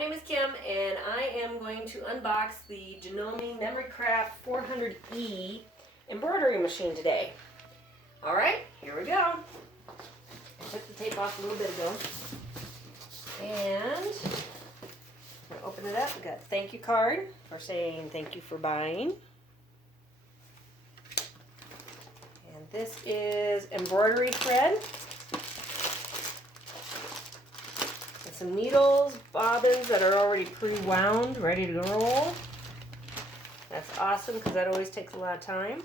name is Kim, and I am going to unbox the Janome Memory Craft 400E embroidery machine today. Alright, here we go. I took the tape off a little bit ago. And I'm going to open it up. We got a thank you card for saying thank you for buying. And this is embroidery thread. Some needles, bobbins that are already pre-wound, ready to roll. That's awesome because that always takes a lot of time.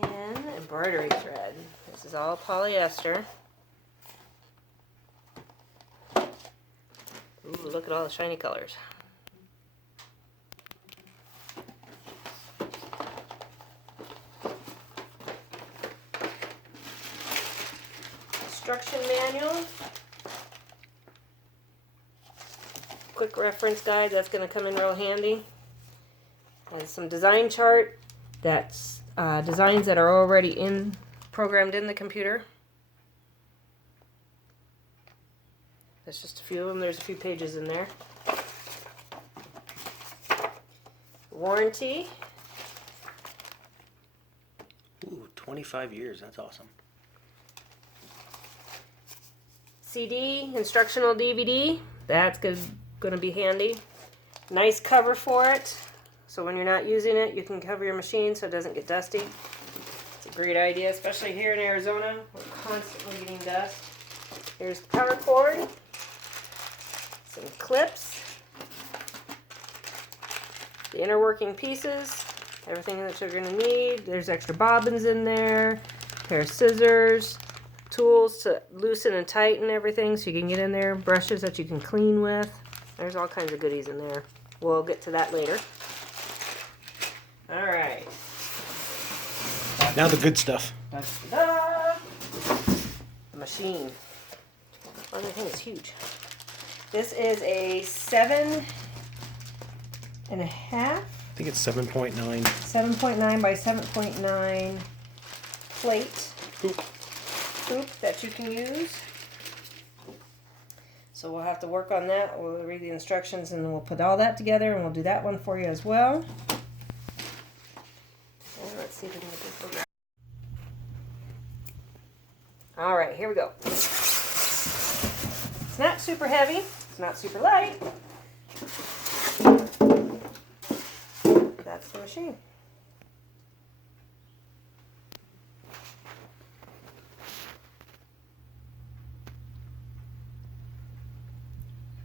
And embroidery thread. This is all polyester. Ooh, look at all the shiny colors. Instruction manual, quick reference guide, that's going to come in real handy, and some design chart, that's designs that are already programmed in the computer. There's just a few of them, there's a few pages in there. Warranty. Ooh, 25 years, that's awesome. CD, instructional DVD, that's going to be handy. Nice cover for it, so when you're not using it, you can cover your machine so it doesn't get dusty. It's a great idea, especially here in Arizona. We're constantly getting dust. Here's the power cord, some clips, the inner working pieces, everything that you're going to need. There's extra bobbins in there, a pair of scissors, tools to loosen and tighten everything so you can get in there, brushes that you can clean with. There's all kinds of goodies in there. We'll get to that later. Alright. Now the good stuff. Da-da-da. The machine. Oh, the thing is huge. This is a 7.5. I think it's 7.9. 7.9 by 7.9 plate. Hoop That you can use. So we'll have to work on that. We'll read the instructions and then we'll put all that together and we'll do that one for you as well. And let's see if we can get this program. Alright, here we go. It's not super heavy. It's not super light. That's the machine.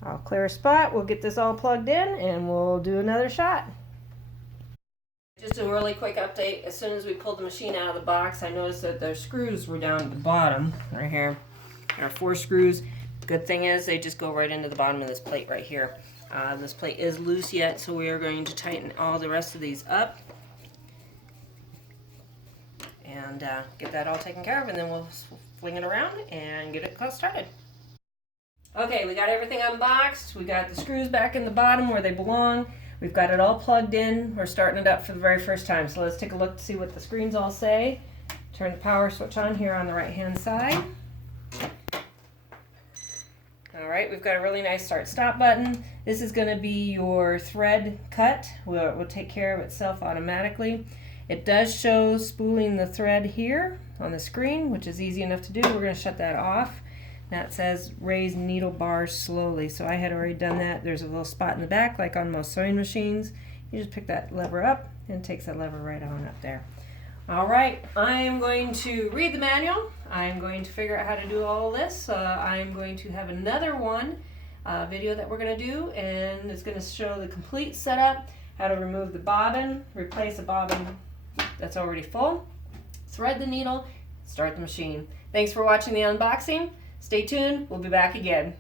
I'll clear a spot, we'll get this all plugged in, and we'll do another shot. Just a really quick update. As soon as we pulled the machine out of the box, I noticed that the screws were down at the bottom, right here. There are 4 screws. Good thing is they just go right into the bottom of this plate right here. This plate is loose yet, so we are going to tighten all the rest of these up. And get that all taken care of, and then we'll fling it around and get it started. Okay, we got everything unboxed. We got the screws back in the bottom where they belong. We've got it all plugged in. We're starting it up for the very first time. So let's take a look to see what the screens all say. Turn the power switch on here on the right-hand side. Alright, we've got a really nice start-stop button. This is going to be your thread cut. It will take care of itself automatically. It does show spooling the thread here on the screen, which is easy enough to do. We're going to shut that off. That says raise needle bars slowly, so I had already done that. There's a little spot in the back like on most sewing machines. You just pick that lever up and it takes that lever right on up there. Alright, I am going to read the manual. I am going to figure out how to do all this. I am going to have another video that we're going to do, and it's going to show the complete setup, how to remove the bobbin, replace a bobbin that's already full, thread the needle, start the machine. Thanks for watching the unboxing. Stay tuned, we'll be back again.